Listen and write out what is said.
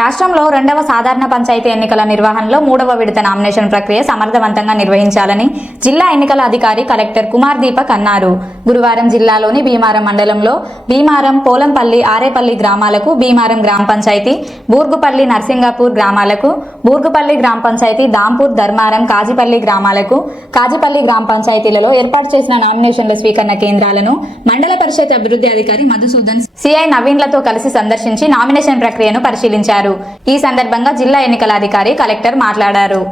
రాష్ట్రంలో రెండవ సాధారణ పంచాయతీ ఎన్నికల నిర్వహణలో మూడవ విడత నామినేషన్ ప్రక్రియ సమర్థవంతంగా నిర్వహించాలని జిల్లా ఎన్నికల అధికారి కలెక్టర్ కుమార్ దీపక్ అన్నారు. గురువారం జిల్లాలోని భీమారం మండలంలో భీమారం, పోలంపల్లి, ఆరేపల్లి గ్రామాలకు, భీమారం గ్రామ పంచాయతీ, బూర్గుపల్లి, నర్సింగాపూర్ గ్రామాలకు, బూర్గుపల్లి గ్రామ పంచాయతీ, దాంపూర్, ధర్మారం, కాజిపల్లి గ్రామాలకు, కాజిపల్లి గ్రామ పంచాయతీలలో ఏర్పాటు చేసిన నామినేషన్ల స్వీకరణ కేంద్రాలను మండల పరిషత్ అభివృద్ధి అధికారి మధుసూదన్, సిఐ నవీన్లతో కలిసి సందర్శించి నామినేషన్ ప్రక్రియను పరిశీలించారు. ఈ సందర్భంగా జిల్లా ఎన్నికల అధికారి కలెక్టర్ మాట్లాడారు.